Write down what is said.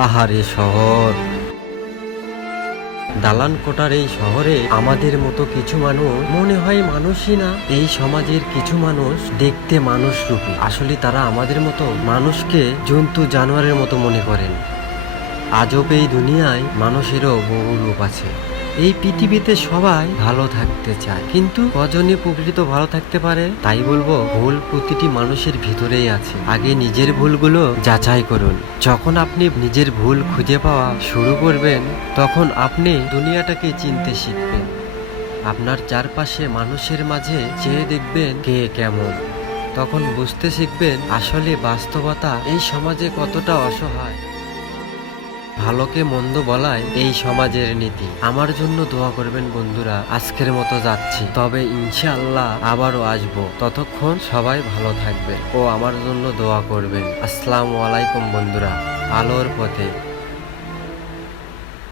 আহারে শহর, দালান কোটার এই শহরে আমাদের মতো কিছু মানুষ মনে হয় মানুষই না। এই সমাজের কিছু মানুষ দেখতে মানুষ রূপী, আসলে তারা আমাদের মতো মানুষকে জন্তু জানোয়ারের মতো মনে করেন। আজব এই দুনিয়ায় মানুষেরও বহু রূপ আছে। এই পৃথিবীতে সবাই ভালো থাকতে চায়, কিন্তু কজনে প্রকৃত ভালো থাকতে পারে? তাই বলবো, ভুল প্রতিটি মানুষের ভিতরেই আছে। আগে নিজের ভুলগুলো যাচাই করুন। যখন আপনি নিজের ভুল খুঁজে পাওয়া শুরু করবেন, তখন আপনি দুনিয়াটাকে চিনতে শিখবেন। আপনার চারপাশে মানুষের মাঝে চেয়ে দেখবেন কে কেমন, তখন বুঝতে শিখবেন আসলে বাস্তবতা এই সমাজে কতটা অসহায়। ভালোকে মন্দ বলাই এই সমাজের নীতি। আমার জন্য দোয়া করবেন বন্ধুরা। আজকের মতো যাচ্ছি, তবে ইনশাআল্লাহ আবারও আসবো। ততক্ষণ সবাই ভালো থাকবেন ও আমার জন্য দোয়া করবেন। আসসালামু আলাইকুম বন্ধুরা, আলোর পথে।